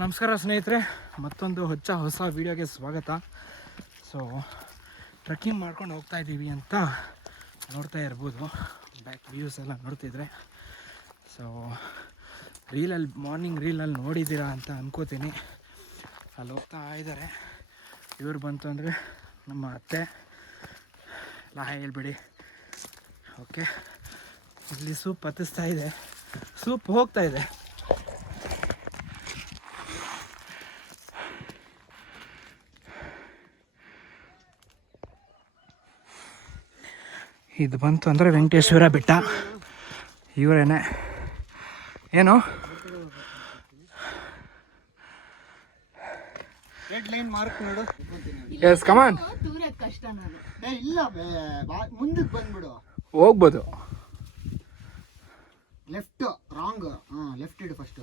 ನಮಸ್ಕಾರ ಸ್ನೇಹಿತರೆ, ಮತ್ತೊಂದು ಹೊಸ ವೀಡಿಯೋಗೆ ಸ್ವಾಗತ. ಸೊ ಟ್ರೆಕ್ಕಿಂಗ್ ಮಾಡ್ಕೊಂಡು ಹೋಗ್ತಾ ಇದ್ದೀವಿ ಅಂತ ನೋಡ್ತಾ ಇರ್ಬೋದು. ಬ್ಯಾಕ್ ವ್ಯೂಸ್ ಎಲ್ಲ ನೋಡ್ತಿದ್ರೆ. ಸೊ ಮಾರ್ನಿಂಗ್ ರೀಲಲ್ಲಿ ನೋಡಿದ್ದೀರಾ ಅಂತ ಅನ್ಕೋತೀನಿ. ಅಲ್ಲಿ ಹೋಗ್ತಾ ಇದ್ದಾರೆ. ಇವ್ರು ಬಂತು ಅಂದರೆ ನಮ್ಮ ಅತ್ತೆ. ಹೇಳ್ಬಿಡಿ. ಓಕೆ, ಇಲ್ಲಿ ಸೂಪ್ ಹತ್ತಿಸ್ತಾ ಇದೆ, ಸೂಪ್ ಹೋಗ್ತಾ ಇದೆ. ಇದು ಬಂತು ಅಂದರೆ ವೆಂಕಟೇಶ್ವರ ಬೆಟ್ಟ. ಇವರೇನೆ. ಏನು ರೆಡ್ ಲೈನ್ ಮಾರ್ಕ್ ನೋಡು. Yes come on. ಕಷ್ಟ ನಾನು ಇಲ್ಲ, ಮುಂದಕ್ಕೆ ಬಂದ್ಬಿಡು. ಹೋಗ್ಬೋದು. Left wrong. ಲೆಫ್ಟ್ ಇಡು ಫಸ್ಟ್.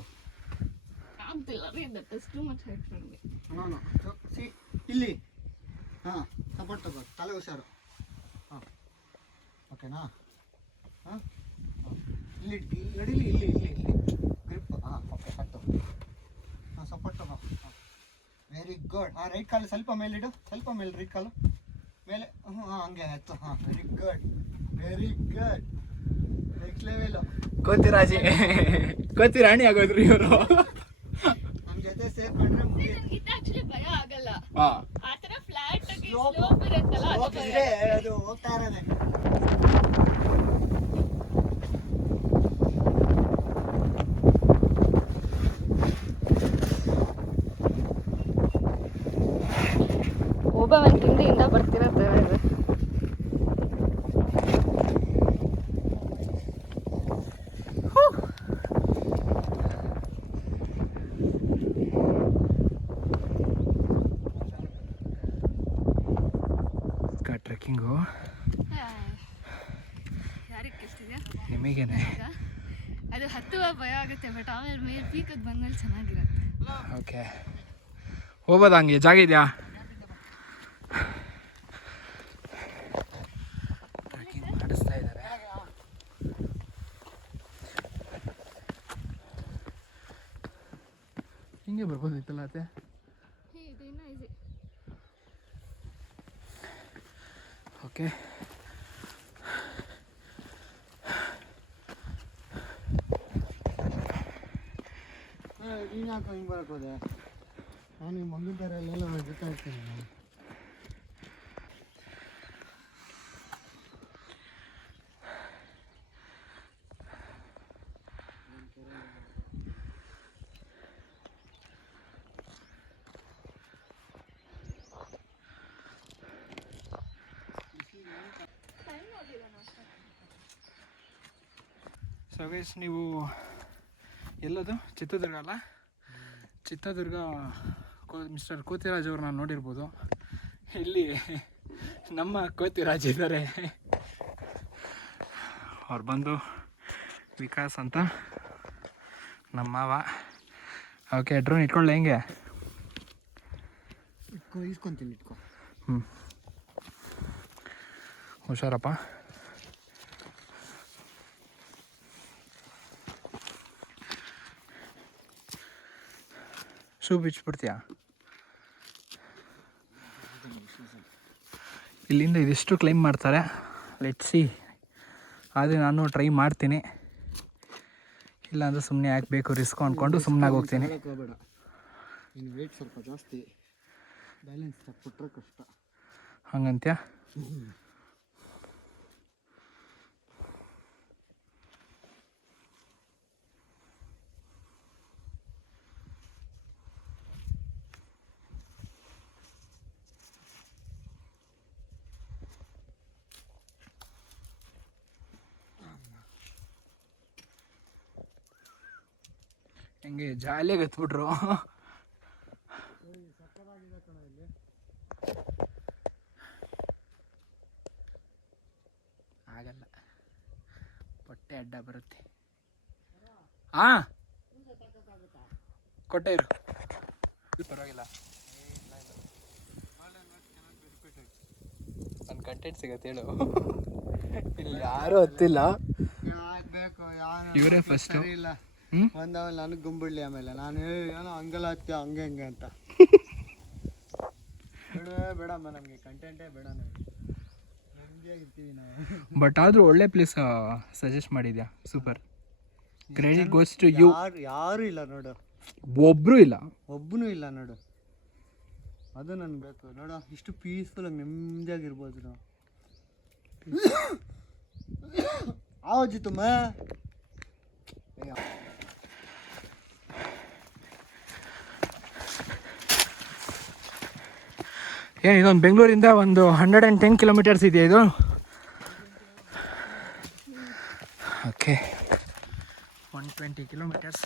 ಇಲ್ಲಿ ಸಪೋರ್ಟ್ ತಗೋ, ತಲೆ ಹುಷಾರು. ಓಕೆನಾ? ಇಲ್ಲಿ ನಡೀಲಿ, ಇಲ್ಲಿ ಇಲ್ಲಿ ಇಲ್ಲಿ ಗ್ರಿಪ್. ಓಕೆ, ಕಟ್ಟು. ಸಪೋರ್ಟ್ ತಗೋ. Very good. ರೈಟ್ ಕಾಲು ಸ್ವಲ್ಪ ಮೇಲಿಡು, ಸ್ವಲ್ಪ ಮೇಲೆ. ರೈಟ್ ಕಾಲು ಮೇಲೆ. ಹಂಗೆ ಆಯ್ತು. Very good, very good. Next level. ಕೋತಿರಾಣಿ ಆಗೋದ್ರು ಇವರು. ನಮ್ಮ ಜೊತೆ ಸೇರ್ ಮಾಡ್ರೆ ಭಯ ಆಗಲ್ಲ. ಅದು ಹೋಗ್ತಾ ಇರೋದೆ. ಒಬ್ಬ ಒಂದು ತಿಂಡಿಯಿಂದ ಬರ್ತಿರೋ ಥರ ಇದೆ. ಟ್ರೆಕ್ಕಿಂಗು ಯಾರಿಗೆ ಕೇಳ್ತಿದ್ಯಾ? ನಿಮಗೇನೆ. ಅದು ಹತ್ತುವ ಭಯ ಆಗುತ್ತೆ, ಬಟ್ ಆಮೇಲೆ ಮೇಲೆ ಪೀಕಕ್ಕೆ ಬಂದ್ಮೇಲೆ ಚೆನ್ನಾಗಿರುತ್ತೆ. ಓಕೆ, ಹೋಗ್ಬೋದ? ಹಂಗೆ ಜಾಗ ಇದೆಯಾ? ಟ್ರೆಕ್ಕಿಂಗ್ ಮಾಡಿಸ್ತಾ ಇದ್ದಾರೆ. ಹಿಂಗೆ ಬರ್ಬೋದಿತ್ತಲ್ಲ ಅತ್ತೆ? ಇದು ಇನ್ನೂ ಈಸಿ. ಓಕೆ, ನೀನು ಯಾಕೆ ಹಿಂಗೆ ಬರಕ್ಕೆ ಹೋದೆ? ನಾನು ಮಗನ ಥರ ಎಲ್ಲ ಗೊತ್ತಾಗ್ತೀನಿ. ನಾನು ಸೊ ಗೈಸ್, ನೀವು ಎಲ್ಲದು ಚಿತ್ರದುರ್ಗ ಅಲ್ಲ? ಚಿತ್ರದುರ್ಗ ಮಿಸ್ಟರ್ ಕೋತಿರಾಜ್ ಅವ್ರು ನಾನು ನೋಡಿರ್ಬೋದು. ಇಲ್ಲಿ ನಮ್ಮ ಕೋತಿರಾಜ್ ಇದ್ದಾರೆ. ಅವ್ರು ಬಂದು ವಿಕಾಸ್ ಅಂತ ನಮ್ಮ ಮಾವ. ಓಕೆ, ಡ್ರೋನ್ ಇಟ್ಕೊಳ್ಳಿ. ಹೆಂಗೆ ಇಸ್ಕೊಂತೀನಿ, ಇಟ್ಕೊ. ಹುಷಾರಪ್ಪ. ಶೂ ಬಿಚ್ಚಿಬಿಡ್ತೀಯಾ? ಇಲ್ಲಿಂದ ಇದಿಷ್ಟು ಕ್ಲೈಮ್ ಮಾಡ್ತಾರೆ. Let's see. ಆದರೆ ನಾನು ಟ್ರೈ ಮಾಡ್ತೀನಿ. ಇಲ್ಲಾಂದರೆ ಸುಮ್ಮನೆ ಯಾಕೆ ಬೇಕು ರಿಸ್ಕ್ ಅಂದ್ಕೊಂಡು ಸುಮ್ಮನಾಗಿ ಹೋಗ್ತೀನಿ. ಬೇಡ, ಇನ್ನು ವೇಟ್ ಸ್ವಲ್ಪ ಜಾಸ್ತಿ. ಬ್ಯಾಲೆನ್ಸ್ ತಪ್ಪಿಟ್ರೆ ಕಷ್ಟ. ಹಂಗಂತ್ಯ? ಹೆಂಗೆ ಜಾಲಿಯಾಗಿ ಎತ್ಬಿಟ್ರು. ಆಗಲ್ಲ, ಹೊಟ್ಟೆ ಅಡ್ಡ ಬರುತ್ತೆ. ಕೊಟ್ಟೆ ಇರು, ಪರವಾಗಿಲ್ಲ. ನನ್ನ ಕಂಟೆಂಟ್ ಸಿಗತ್ತೆ ಹೇಳು. ಇಲ್ಲಿ ಯಾರೂ ಹತ್ತಿಲ್ಲ, ಇವರೇ ಫಸ್ಟು. ಹ್ಮ್? ಆಮೇಲೆ ನನಗೆ ಗುಂಬಿಡ್ಲಿ ಆಮೇಲೆ ನಾನು ಏನೋ ಹಂಗೆಲ್ಲ ಹತ್ತಿ ಹಂಗೆ ಹಂಗೆ ಅಂತ ಬೇಡಮ್ಮ ನಮಗೆ ಕಂಟೆಂಟೇ ಬೇಡ ನಮಗೆ ನಮಗೆ ಇರ್ತೀವಿ ನಾವು. ಬಟ್ ಆದರೂ ಒಳ್ಳೆ ಪ್ಲೇಸ್ ಸಜೆಸ್ಟ್ ಮಾಡಿದ್ಯಾ, super. Credit goes to you. ಯಾರು ಇಲ್ಲ ನೋಡು, ಒಬ್ರು ಇಲ್ಲ. ಒಬ್ಬನೂ ಇಲ್ಲ ನೋಡು, ಅದು ನನ್ಗೆ ಬೇಕು ನೋಡು. ಇಷ್ಟು ಪೀಸ್ಫುಲ್ಲಾಗಿ ನೆಮ್ಮದಿಯಾಗಿರ್ಬೋದು ನಾವು. ಆವಜ್ಜಿ ತುಂಬ ಏನು ಇದೊಂದು ಬೆಂಗಳೂರಿಂದ ಒಂದು 110 ಕಿಲೋಮೀಟರ್ಸ್ ಇದೆಯಾ ಇದು? ಓಕೆ, 120 ಕಿಲೋಮೀಟರ್ಸ್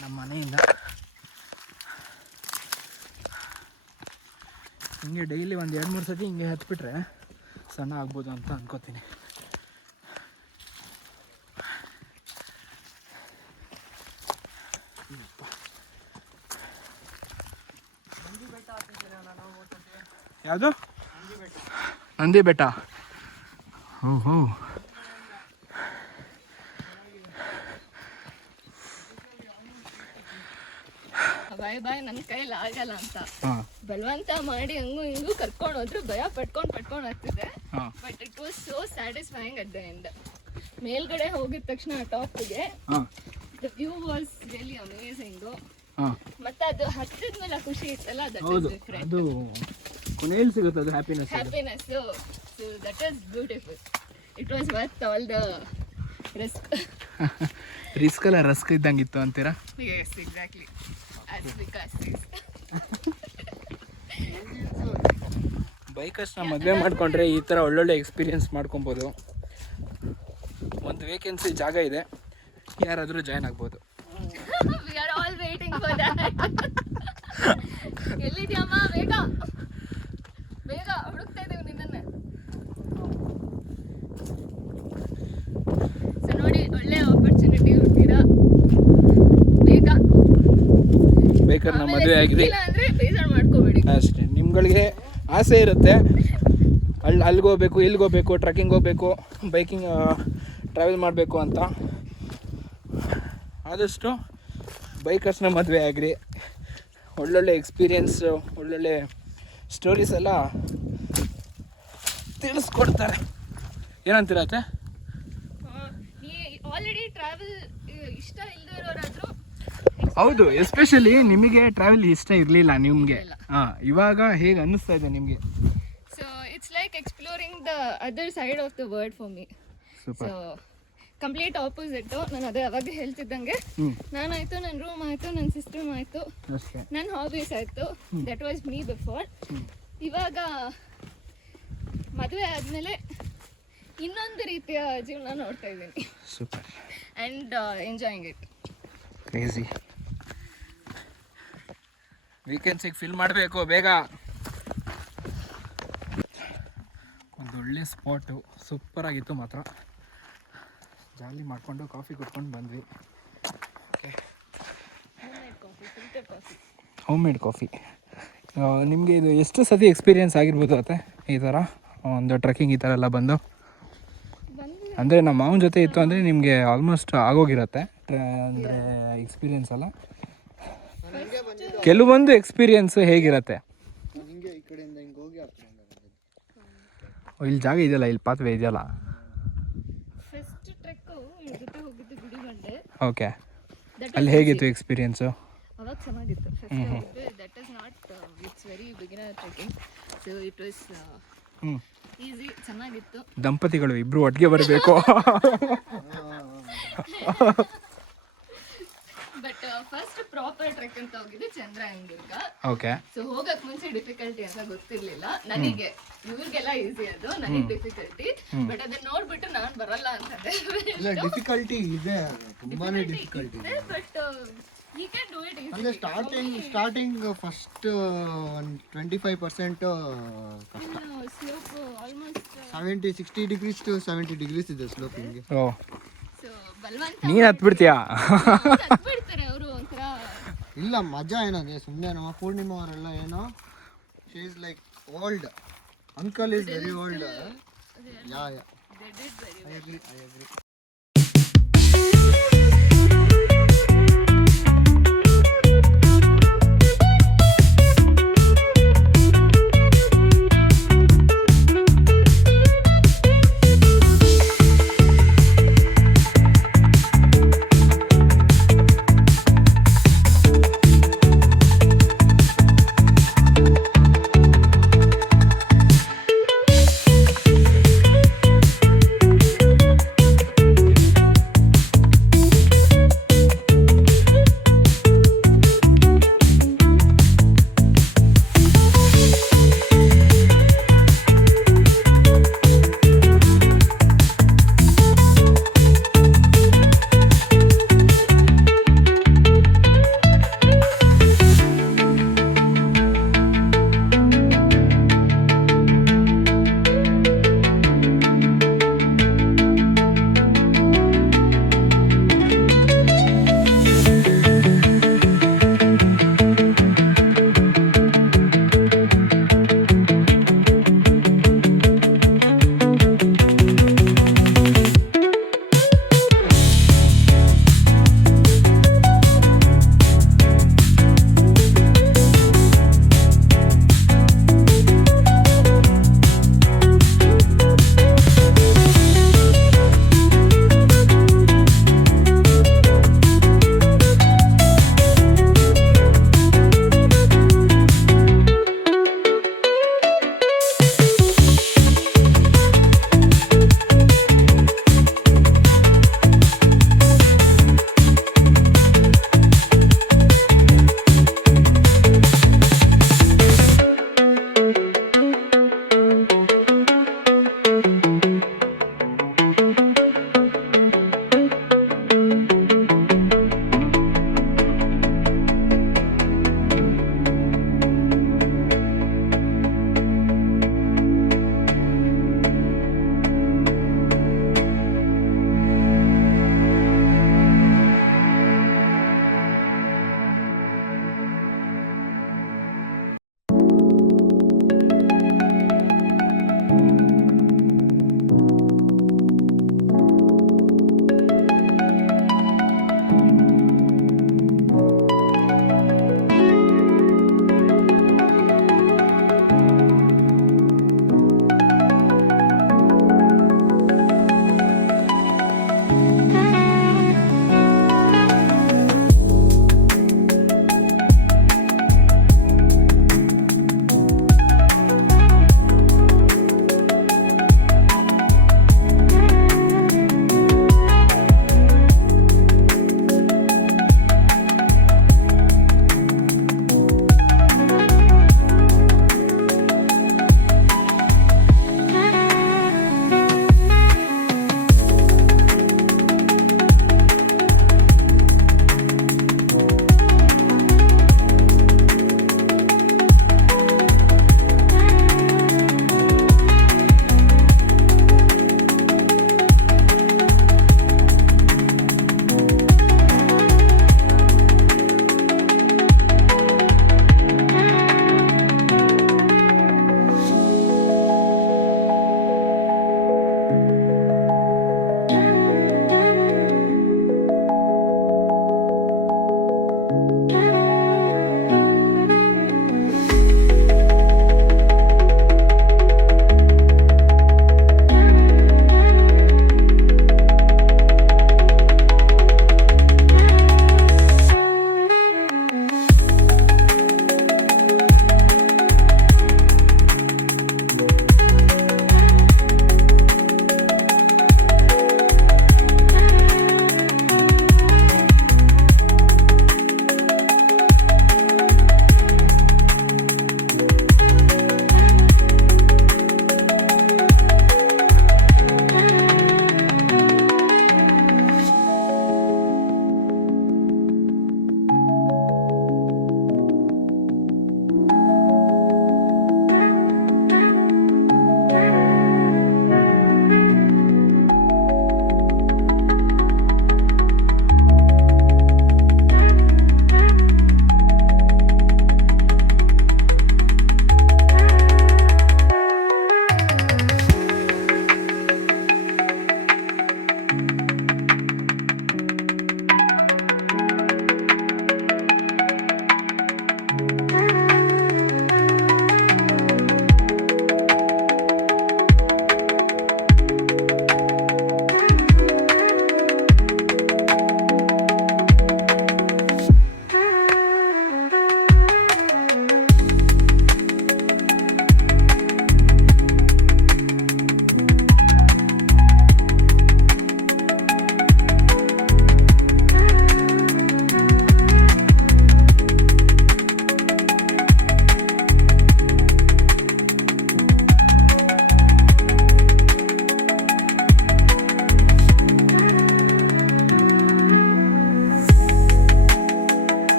ನಮ್ಮ ಮನೆಯಿಂದ. ಹಿಂಗೆ ಡೈಲಿ ಒಂದು 2-3 ಸತಿ ಹಿಂಗೆ ಹತ್ಬಿಟ್ರೆ ಸಣ್ಣ ಆಗ್ಬೋದು ಅಂತ ಅನ್ಕೋತೀನಿ. ಯಾವುದು? ನಂದಿ ಬೆಟ್ಟ. ಹ್ಞೂ ಬಾಯ್ ನನ್ನ ಕೈಲಿ ಆಗಲ್ಲ ಅಂತ ಹಾಂ ಬಲವಂತ ಮಾಡಿ ಹಂಗೂ ಹಿಂಗೂ ಕರ್ಕೊಂಡು ಹೋದ್ರು, ಭಯ ಪಟ್ಕೊಂಡು ಹತ್ತಿದೆ. ಹಾಂ but it was so satisfying at the end. ಮೇಲ್ಗಡೆ ಹೋಗಿದ ತಕ್ಷಣ ಟಾಪ್ಗೆ ಹಾಂ ದ ವ್ಯೂ ವಾಸ್ ರಿಯಲಿ ಅಮೇಝಿಂಗು. ಹಾಂ ಮತ್ತೆ ಅದು ಹತ್ತಿದ ಮೇಲೆ ಖುಷಿ ಇತ್ತಲ್ಲ, ದಟ್ ಹೌದು, ಇಸ್ ಡಿಫರೆಂಟ್. ಅದು ಕೊನೆಯಲ್ಲಿ ಸಿಗುತ್ತೆ ಅದು happiness. Happiness, so that is beautiful. It was worth all the risk. Risk ಅಲ್ಲ, ರಸ್ಕ್ ಇದ್ದಂಗಿತ್ತು ಅಂತೀರಾ? Yes, exactly as Vikas says. ಬೈಕರ್ಸ್ನ ಮದುವೆ ಮಾಡಿಕೊಂಡ್ರೆ ಈ ಥರ ಒಳ್ಳೊಳ್ಳೆ ಎಕ್ಸ್ಪೀರಿಯನ್ಸ್ ಮಾಡ್ಕೊಬೋದು. ಒಂದು ವೇಕೆನ್ಸಿ ಜಾಗ ಇದೆ, ಯಾರಾದರೂ ಜಾಯ್ನ್ ಆಗ್ಬೋದು. We are all waiting for that. ಎಲ್ಲಿದ್ಯಮ್ಮ? ಬೇಗ ಬೇಗ ಹುಡುಕ್ತಾ ಇದ್ದೀವಿ ನಿನ್ನನ್ನು. ಸೊ ನೋಡಿ, ಒಳ್ಳೆ ಆಪರ್ಚುನಿಟಿ ಹುಟ್ಟಿರ. ಬೇಗ ಬೈಕರ್ನ ಮದುವೆ ಆಗಿರಿ ಅಂದರೆ ಬೇಜಾರು ಮಾಡ್ಕೋಬೇಡಿ ಅಷ್ಟೇ. ನಿಮ್ಗಳಿಗೆ ಆಸೆ ಇರುತ್ತೆ ಅಲ್ಲಿಗೋಗ್ಬೇಕು, ಇಲ್ಲಿಗೋಗ್ಬೇಕು, ಟ್ರೆಕ್ಕಿಂಗ್ ಹೋಗ್ಬೇಕು, ಬೈಕಿಂಗ್ ಟ್ರಾವೆಲ್ ಮಾಡಬೇಕು ಅಂತ. ಆದಷ್ಟು ಬೈಕರ್ಸ್ನ ಮದುವೆ ಆಗಿರಿ. ಒಳ್ಳೊಳ್ಳೆ ಎಕ್ಸ್ಪೀರಿಯನ್ಸು, ಒಳ್ಳೊಳ್ಳೆ ಸ್ಟೋರೀಸ್ ಎಲ್ಲ ತಿಳಿಸ್ಕೊಡ್ತಾರೆ. ಏನಂತೀರತ್ತೆ? ಆಲ್ರೆಡಿ ಟ್ರಾವೆಲ್ ಇಷ್ಟ ಇಲ್ಲದೆ ಇರೋರಾದರೂ, ಹೌದು, ಎಸ್ಪೆಷಲಿ ನಿಮಗೆ ಟ್ರಾವೆಲ್ ಇಷ್ಟ ಇರಲಿಲ್ಲ ನಿಮಗೆ, ಹಾಂ, ಇವಾಗ ಹೇಗೆ ಅನ್ನಿಸ್ತಾ ಇದೆ ನಿಮಗೆ? So it's like exploring the other side of the world for me. Super. So complete opposite. ನಾನು ಅದೇ ಅವಾಗ ಹೇಳ್ತಿದ್ದಂಗೆ, ನಾನಾಯಿತು, ನನ್ನ ರೂಮ್ ಆಯಿತು, ನನ್ನ ಸಿಸ್ಟಮ್ ಆಯಿತು, ಅಷ್ಟೇ. ನನ್ನ ಹಾಬೀಸ್ ಆಯಿತು. That was me before. ಇವಾಗ ಮದುವೆ ಆದಮೇಲೆ ಇನ್ನೊಂದು ರೀತಿಯ ಜೀವನ ನೋಡ್ತಾ ಇದ್ದೀನಿ. Super and enjoying it. Crazy. ವೀಕೆಂಡ್ಸಿಗೆ ಫಿಲ್ ಮಾಡಬೇಕು ಬೇಗ. ಒಂದು ಒಳ್ಳೆ ಸ್ಪಾಟು, ಸೂಪರಾಗಿತ್ತು ಮಾತ್ರ. ಜಾಲಿ ಮಾಡಿಕೊಂಡು ಕಾಫಿ ಕುಡ್ಕೊಂಡು ಬಂದ್ವಿ. Okay, home made coffee. ನಿಮಗೆ ಇದು ಎಷ್ಟು ಸತಿ ಎಕ್ಸ್ಪೀರಿಯೆನ್ಸ್ ಆಗಿರ್ಬೋದು ಅತ್ತೆ ಈ ಥರ ಒಂದು ಟ್ರೆಕ್ಕಿಂಗ್ ಈ ಥರ ಎಲ್ಲ ಬಂದು? ಅಂದರೆ ನಮ್ಮ ಮಾವನ ಜೊತೆ ಇತ್ತು ಅಂದರೆ ನಿಮಗೆ ಆಲ್ಮೋಸ್ಟ್ ಆಗೋಗಿರುತ್ತೆ ಅಂದರೆ ಎಕ್ಸ್ಪೀರಿಯೆನ್ಸ್ ಅಲ್ಲ. ಕೆಲವೊಂದು ಎಕ್ಸ್ಪೀರಿಯೆನ್ಸ್ ಹೇಗಿರುತ್ತೆ? ಹಿಂಗೆ ಈ ಕಡೆಯಿಂದ ಹಿಂಗೆ ಹೋಗಿ ಇಲ್ಲಿ ಜಾಗ ಇದೆಯಲ್ಲ, ಇಲ್ಲಿ ಪಾತ್ವೆ ಇದೆಯಲ್ಲ. ಫಸ್ಟ್ ಟ್ರೆಕ್ಕು ಜೊತೆ ಹೋಗಿದ್ದು ಗುಡಿಬಂಡೆ. ಓಕೆ, ಅಲ್ಲಿ ಹೇಗಿತ್ತು ಎಕ್ಸ್ಪೀರಿಯೆನ್ಸು? ಅವಾಗ ಚೆನ್ನಾಗಿತ್ತು. First that is not, it's very beginner trekking. So it was easy, ಚೆನ್ನಾಗಿತ್ತು. ದಂಪತಿಗಳು ಇಬ್ರು ಒಟ್ಟಿಗೆ ಬರಬೇಕು. ಬಟ್ ಫಸ್ಟ್ ಪ್ರಾಪರ್ ಟ್ರೆಕ್ ಅಂತ ಹೋಗಿದ್ದು ಚಂದ್ರಯನದುರ್ಗ. ಓಕೆ. ಸೊ ಹೋಗಕ್ ಮುಂಚೆ ಡಿಫಿಕಲ್ಟಿ ಅಂತ ಗೊತ್ತಿರ್ಲಿಲ್ಲ ನನಗೆ. ಇವ್ರಿಗೆಲ್ಲ ಈಸಿ, ಅದು ನನಗೆ ಡಿಫಿಕಲ್ಟಿ. ಬಟ್ ಅದನ್ನ ನೋಡ್ಬಿಟ್ಟು ನಾನು ಬರಲ್ಲ ಅಂತಂದೆ. ಡಿಫಿಕಲ್ಟಿ ಇದೆ, ತುಂಬಾನೇ ಡಿಫಿಕಲ್ಟಿ ಇದೆ. But he can do it easily. ಅಂದ್ರೆ ಸ್ಟಾರ್ಟಿಂಗ್ ಫಸ್ಟ್ ಒಂದು 25% ಕಷ್ಟ. Slope almost 60 degrees to 70 degrees ಇದೆ ಸ್ಲೋಪ್ ಹಿಂಗೆ. ಓ, ಸೊ ಬಲವಂತ ನೀನು ಹತ್ಬಿಡ್ತೀಯಾ? ಬಿಡ್ತಾರೆ ಅವರು ಒಂಥರ. ಇಲ್ಲ, ಮಜಾ ಏನಂದ್ರೆ ಸುಮ್ಮನೆ ನಮ್ಮ ಪೂರ್ಣಿಮಾ ಅವರೆಲ್ಲ ಏನೋ she is like old, uncle is very old. Yeah they did very I agree.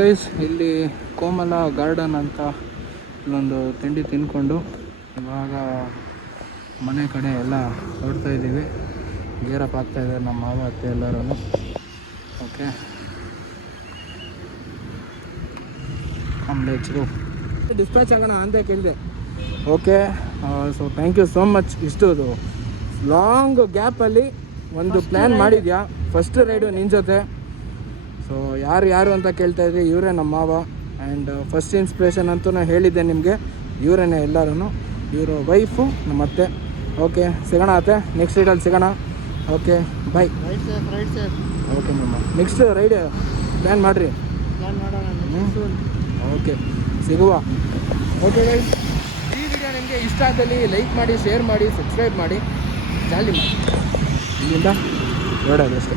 Guys, ಇಲ್ಲಿ ಕೋಮಲ ಗಾರ್ಡನ್ ಅಂತ ಇಲ್ಲೊಂದು ತಿಂಡಿ ತಿಂದ್ಕೊಂಡು ಇವಾಗ ಮನೆ ಕಡೆ ಎಲ್ಲ ಹೊರಡ್ತಾ ಇದ್ದೀವಿ. ಗೇರಪ್ ಆಗ್ತಾ ಇದ್ದಾರೆ ನಮ್ಮ ಮಾವ ಅತ್ತೆ ಎಲ್ಲರೂ. ಓಕೆ, ಲೆಟ್ಸ್ ಡಿಸ್ಪ್ಯಾಚ್ ಆಗೋಣ ಅಂತ ಕೇಳಿದೆ. Okay, so thank you so much. ಇಷ್ಟು ಲಾಂಗ್ ಗ್ಯಾಪಲ್ಲಿ ಒಂದು ಪ್ಲ್ಯಾನ್ ಮಾಡಿದ್ಯಾ, ಫಸ್ಟ್ ರೈಡು ನಿನ್ನ ಜೊತೆ. ಸೊ ಯಾರು ಅಂತ ಕೇಳ್ತಾ ಇದ್ರಿ, ಇವರೇ ನಮ್ಮ ಮಾವ. ಆ್ಯಂಡ್ ಫಸ್ಟ್ ಇನ್ಸ್ಪಿರೇಷನ್ ಅಂತೂ ನಾನು ಹೇಳಿದ್ದೆ ನಿಮಗೆ, ಇವರೇನೆ ಎಲ್ಲರೂ. ಇವರು ವೈಫು ನಮ್ಮ ಅತ್ತೆ. ಓಕೆ, ಸಿಗೋಣ ಅತ್ತೆ, ನೆಕ್ಸ್ಟ್ ರೈಡಲ್ಲಿ ಸಿಗೋಣ. Okay, bye. Ride safe. Okay ನಿಮ್ಮ ನೆಕ್ಸ್ಟ್ ರೈಡ್ ಪ್ಲ್ಯಾನ್ ಮಾಡಿರಿ. ಪ್ಲಾನ್ ಮಾಡೋಣ. ಓಕೆ, ಸಿಗುವ. ಓಕೆ ಗೈಸ್, ಈ ವಿಡಿಯೋ ನಿಮಗೆ ಇಷ್ಟ ಆದಲ್ಲಿ ಲೈಕ್ ಮಾಡಿ, ಶೇರ್ ಮಾಡಿ, ಸಬ್ಸ್ಕ್ರೈಬ್ ಮಾಡಿ, ಜಾಲಿ ಮಾಡಿ. ಇಲ್ಲಿಂದ ಹೊರಡೋದು ಅಷ್ಟೇ.